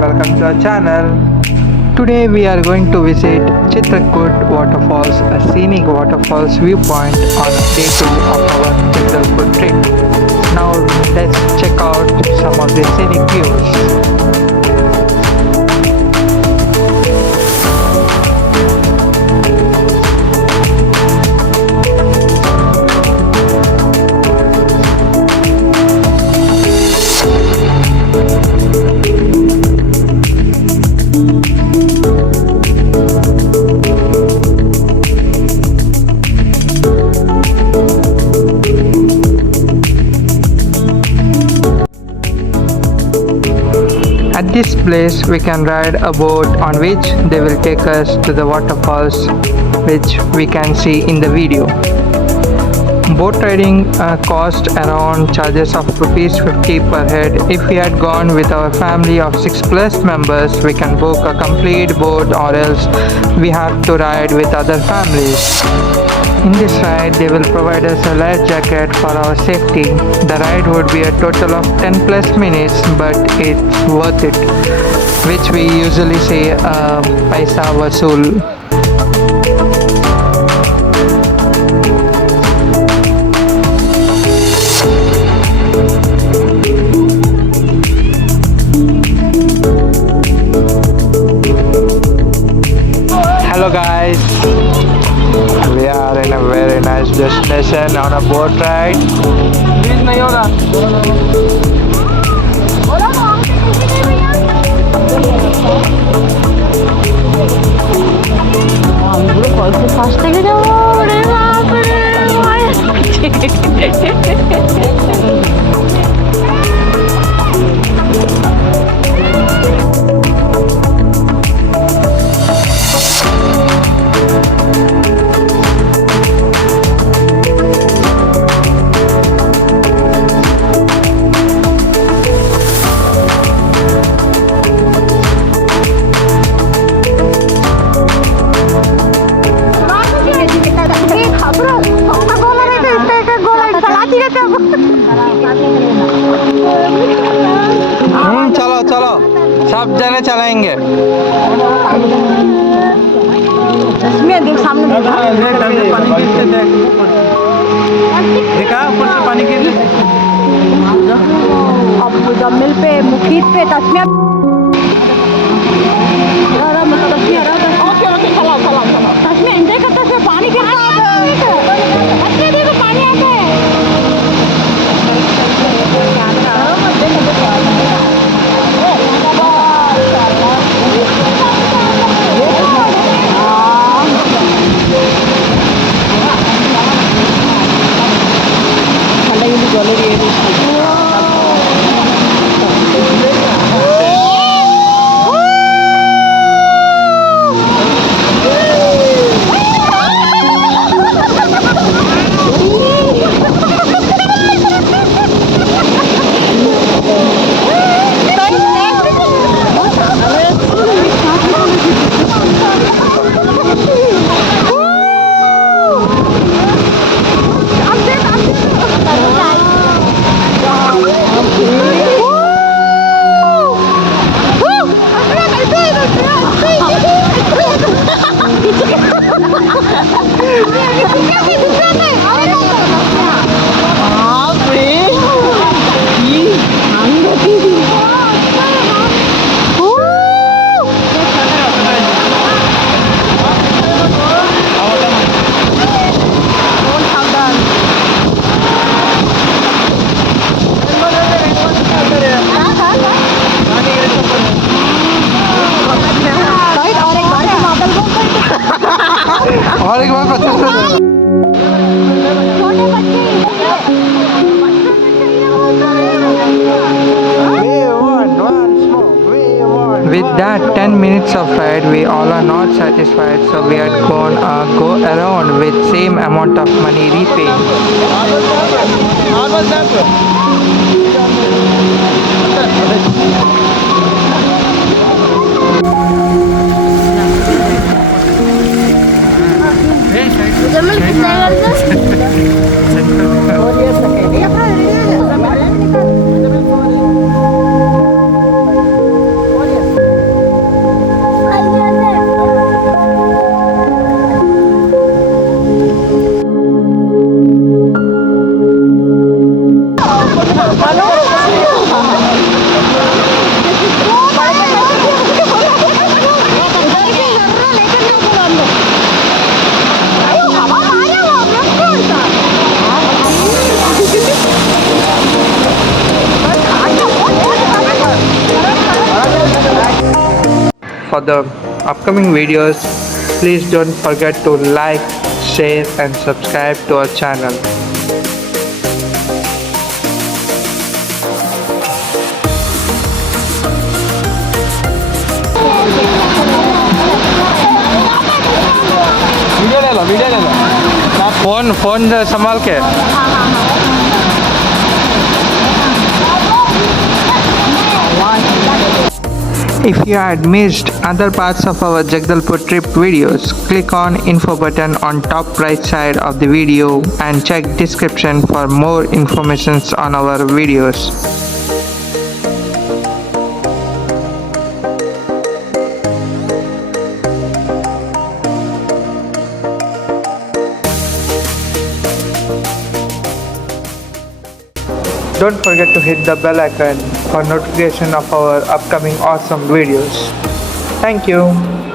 welcome to our channel. Today we are going to visit Chitrakote Waterfalls, a scenic waterfalls viewpoint on day 2 of our Jagdalpur trip. Now let's check out some of the scenic views. At this place we can ride a boat on which they will take us to the waterfalls which we can see in the video. Boat riding cost around charges of rupees 50 per head. If we had gone with our family of 6+ members, we can book a complete boat or else we have to ride with other families. In this ride, they will provide us a life jacket for our safety. The ride would be a total of 10+ minutes, but it's worth it, which we usually say paisa vasool. Hello guys, we are in a very nice destination on a boat ride. चलो चलो सब जने चलाएंगे. पानी के जमील पे मुखीत पे Tasmiya Tasmiya enjoy करते हैं. पानी के अच्छे देखो पानी आता है. और एक बार With that 10 minutes of ride, we all are not satisfied, so we had go around with same amount of money repaying. for the upcoming videos, please don't forget to like, share and subscribe to our channel. Phone संभाल के If you had missed other parts of our Jagdalpur trip videos, click on info button on top right side of the video and check description for more information on our videos. Don't forget to hit the bell icon for notification of our upcoming awesome videos. Thank you.